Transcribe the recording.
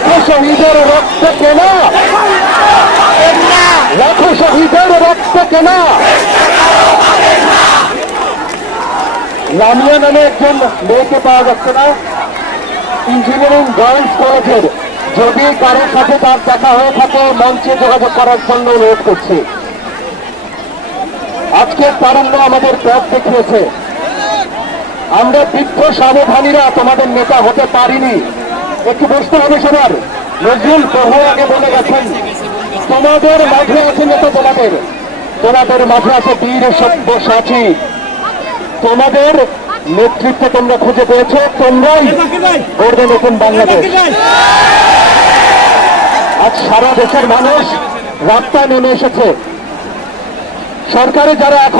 লাখো শহীদের রক্ত কেনা, লাখো শহীদের রক্ত কেনা। লামিয়া নামে একজন মেয়েকে পাওয়া যাচ্ছে না, ইঞ্জিনিয়ারিং গার্লস কলেজের। যদি কারোর সাথে তার দেখা হয়ে থাকে মঞ্চে যোগাযোগ করার জন্য অনুরোধ করছি। আজকের তারুণ্য আমাদের পথ দেখিয়েছে। আমরা বৃদ্ধ সাবধানীরা তোমাদের নেতা হতে পারিনি। একটু বুঝতে হবে সবার। নজরুল বহু আগে বলে গেছেন, তোমাদের মাঝে আছে নেতা, তোমাদের মাঝে আছে বীর সব্যসাচী। তোমাদের নেতৃত্ব তোমরা খুঁজে পেয়েছ, তোমরাই গড়বে নতুন বাংলাদেশ। আজ সারা দেশের মানুষ রাস্তায় নেমে এসেছে। সরকারে যারা এখন